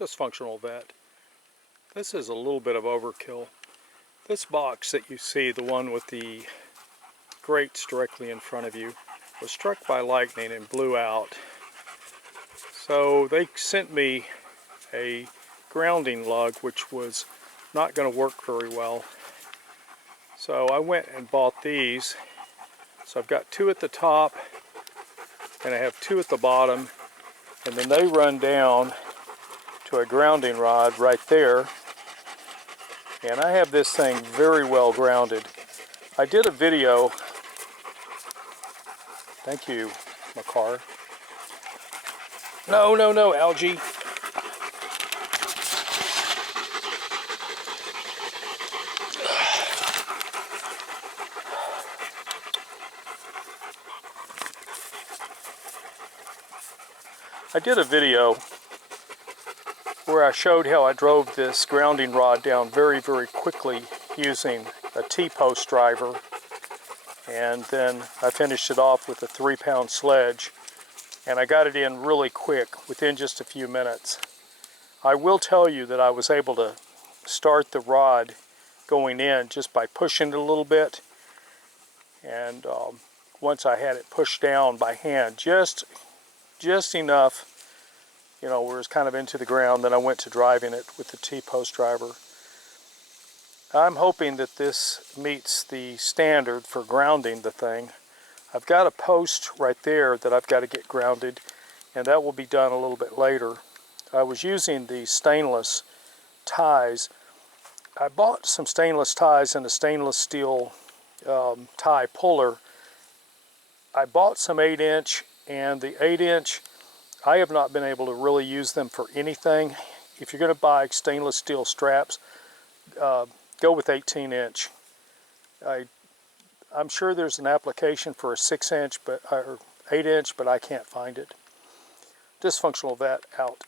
Dysfunctional vet. This is a little bit of overkill. This box that you see, the one with the grates directly in front of you, was struck by lightning and blew out. So they sent me a grounding lug, which was not going to work very well. So I went and bought these. So I've got two at the top and I have two at the bottom, and then they run down to a grounding rod right there. And I have this thing very well grounded. I did a video, thank you, Makar. No, algae. I did a video where I showed how I drove this grounding rod down very, very quickly using a T-post driver, and then I finished it off with a 3-pound sledge, and I got it in really quick within just a few minutes. I will tell you that I was able to start the rod going in just by pushing it a little bit, and once I had it pushed down by hand just enough, you know, where it's kind of into the ground, then I went to driving it with the T-post driver. I'm hoping that this meets the standard for grounding the thing. I've got a post right there that I've got to get grounded, and that will be done a little bit later. I was using the stainless ties. I bought some stainless ties and a stainless steel tie puller. I bought some 8-inch, and the 8-inch, I have not been able to really use them for anything. If you're going to buy stainless steel straps, go with 18-inch. I'm sure there's an application for a 6-inch or 8-inch, but I can't find it. Dysfunctional vet out.